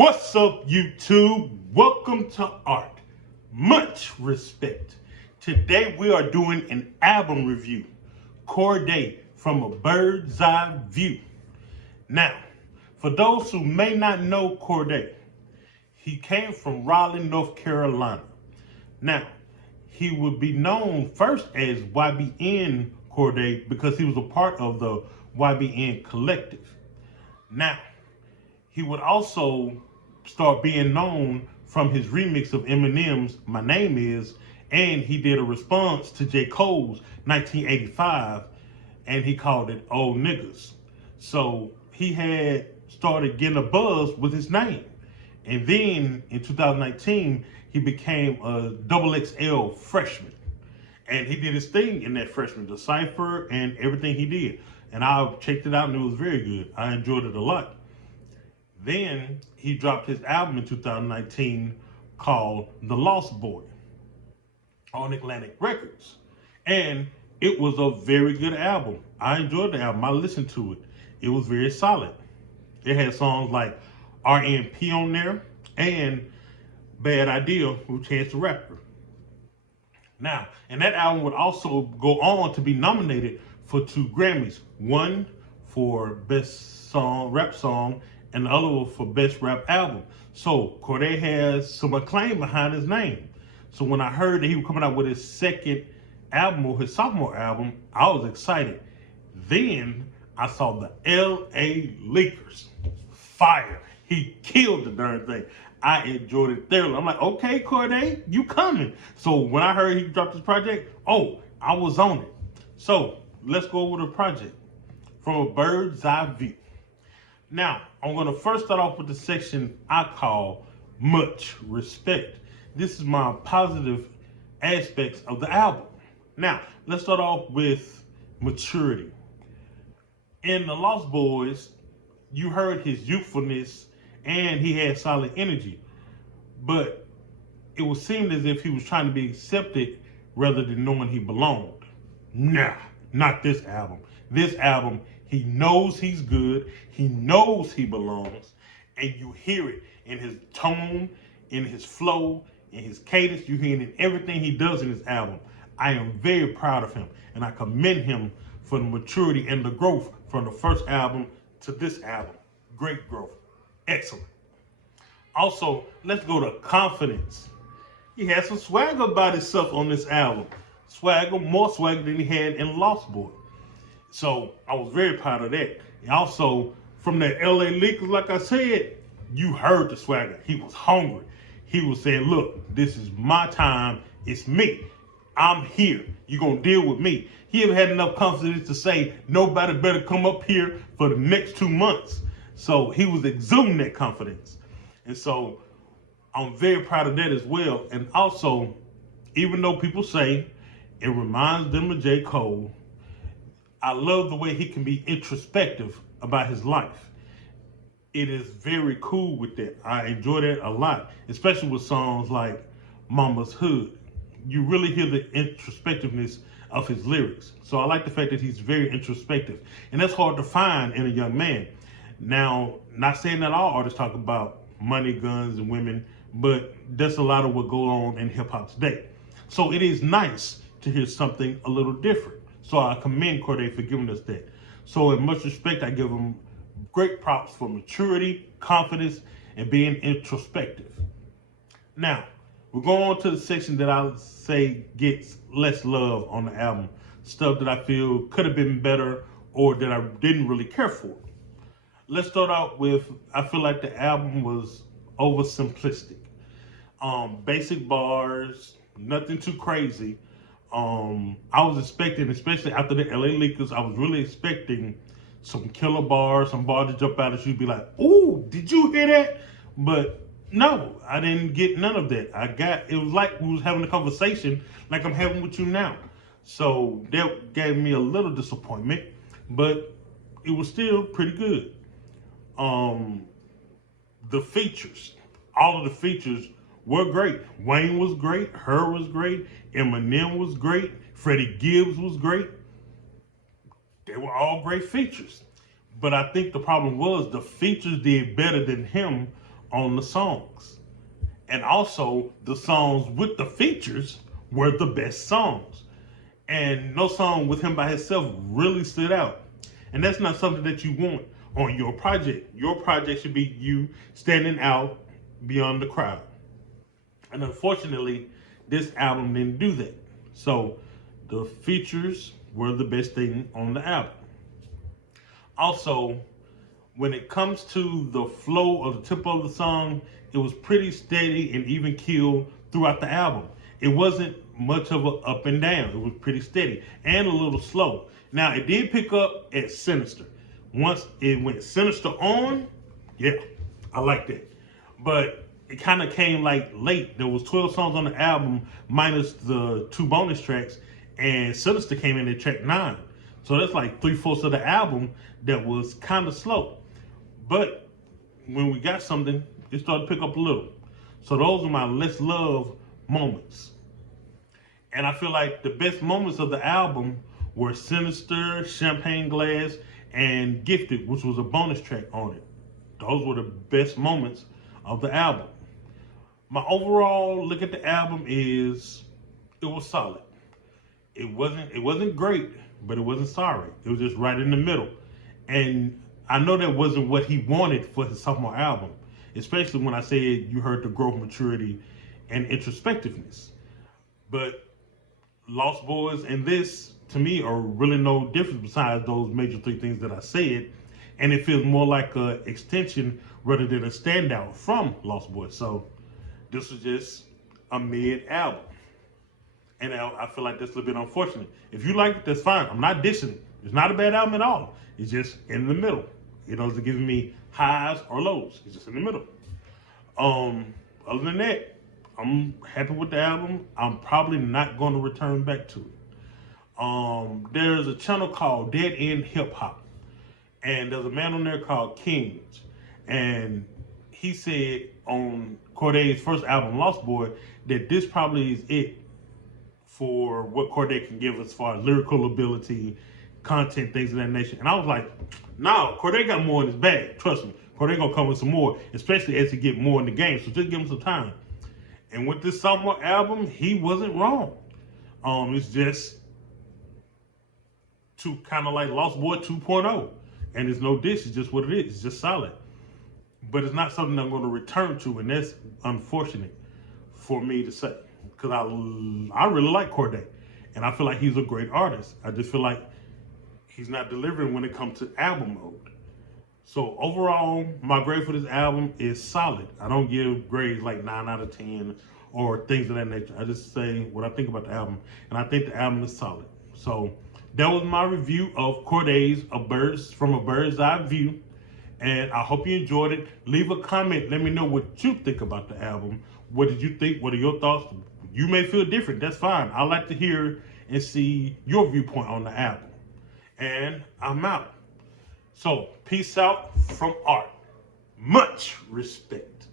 What's up, YouTube? Welcome to Art. Much respect. Today we are doing an album review, Cordae From a Bird's Eye View. Now, for those who may not know Cordae, he came from Raleigh, North Carolina. Now, he would be known first as YBN Cordae because he was a part of the YBN collective. Now, he would also start being known from his remix of Eminem's My Name Is, and he did a response to J. Cole's 1985, and he called it Old Niggas. So he had started getting a buzz with his name. And then in 2019, he became a XXL freshman. And he did his thing in that freshman, the cipher and everything he did. And I checked it out and it was very good. I enjoyed it a lot. Then he dropped his album in 2019 called The Lost Boy on Atlantic Records. And it was a very good album. I enjoyed the album. I listened to it. It was very solid. It had songs like RNP on there and Bad Idea with Chance the Rapper. Now, and that album would also go on to be nominated for 2 Grammys. One for Best Song, Rap Song, and the other one for Best Rap Album. So Cordae has some acclaim behind his name. So when I heard that he was coming out with his second album or his sophomore album, I was excited. Then I saw the LA Leakers. Fire. He killed the darn thing. I enjoyed it thoroughly. I'm like, okay, Cordae, you coming. So when I heard he dropped his project, I was on it. So let's go over the project from a bird's eye view. Now, I'm going to first start off with the section I call Much Respect. This is my positive aspects of the album. Now, let's start off with maturity. In The Lost Boys, you heard his youthfulness and he had solid energy. But it would seem as if he was trying to be accepted rather than knowing he belonged. Nah, not this album. This album, he knows he's good, he knows he belongs, and you hear it in his tone, in his flow, in his cadence. You hear it in everything he does in his album. I am very proud of him, and I commend him for the maturity and the growth from the first album to this album. Great growth. Excellent. Also, let's go to confidence. He has some swagger about himself on this album. Swagger, more swagger than he had in Lost Boy. So I was very proud of that. And also, from the LA Leakers, like I said, you heard the swagger. He was hungry. He was saying, look, this is my time. It's me. I'm here. You're going to deal with me. He even had enough confidence to say, nobody better come up here for the next 2 months. So he was exuding that confidence. And so I'm very proud of that as well. And also, even though people say it reminds them of J. Cole, I love the way he can be introspective about his life. It is very cool with that. I enjoy that a lot, especially with songs like Mama's Hood. You really hear the introspectiveness of his lyrics. So I like the fact that he's very introspective. And that's hard to find in a young man. Now, not saying that all artists talk about money, guns, and women, but that's a lot of what goes on in hip hop today. So it is nice to hear something a little different. So I commend Cordae for giving us that. So in much respect, I give him great props for maturity, confidence, and being introspective. Now, we're going on to the section that I would say gets less love on the album. Stuff that I feel could have been better or that I didn't really care for. Let's start out with, I feel like the album was oversimplistic. Basic bars, nothing too crazy. I was expecting, especially after the LA Leakers, I was really expecting some killer bars, some bars to jump out at you, be like, "Ooh, did you hear that?" But no, I didn't get none of that. It was like we was having a conversation like I'm having with you now. So that gave me a little disappointment, but it was still pretty good. The features, all of the features were great. Wayne was great, Her was great, Eminem was great, Freddie Gibbs was great. They were all great features. But I think the problem was the features did better than him on the songs. And also, the songs with the features were the best songs. And no song with him by himself really stood out. And that's not something that you want on your project. Your project should be you standing out beyond the crowd. And unfortunately, this album didn't do that. So the features were the best thing on the album. Also, when it comes to the flow or the tempo of the song, it was pretty steady and even keeled throughout the album. It wasn't much of a up and down. It was pretty steady and a little slow. Now, it did pick up at Sinister. Once it went Sinister on, yeah, I like that. But it kind of came like late. There was 12 songs on the album minus the 2 bonus tracks, and Sinister came in at track 9. So that's like 3/4 of the album that was kind of slow. But when we got something, it started to pick up a little. So those are my less love moments. And I feel like the best moments of the album were Sinister, Champagne Glass, and Gifted, which was a bonus track on it. Those were the best moments of the album. My overall look at the album is it was solid. It wasn't great, but it wasn't sorry. It was just right in the middle. And I know that wasn't what he wanted for his sophomore album, especially when I said you heard the growth, maturity, and introspectiveness. But Lost Boys and this, to me, are really no difference besides those major 3 things that I said. And it feels more like an extension rather than a standout from Lost Boys. So this was just a mid album. And I feel like that's a little bit unfortunate. If you like it, that's fine. I'm not dissing it. It's not a bad album at all. It's just in the middle. It doesn't give me highs or lows. It's just in the middle. Other than that, I'm happy with the album. I'm probably not going to return back to it. There's a channel called Dead End Hip Hop. And there's a man on there called Kings. And he said on Cordae's first album, Lost Boy, that this probably is it for what Cordae can give as far as lyrical ability, content, things of that nature. And I was like, no, Cordae got more in his bag. Trust me. Cordae gonna come with some more, especially as he get more in the game. So just give him some time. And with this sophomore album, he wasn't wrong. It's just to kind of like Lost Boy 2.0. And it's no diss, it's just what it is. It's just solid. But it's not something I'm going to return to, and that's unfortunate for me to say. Because I really like Cordae, and I feel like he's a great artist. I just feel like he's not delivering when it comes to album mode. So overall, my grade for this album is solid. I don't give grades like 9 out of 10 or things of that nature. I just say what I think about the album, and I think the album is solid. So that was my review of Cordae's From a Bird's Eye View. And I hope you enjoyed it. Leave a comment. Let me know what you think about the album. What did you think? What are your thoughts? You may feel different. That's fine. I like to hear and see your viewpoint on the album. And I'm out. So, peace out from Art. Much respect.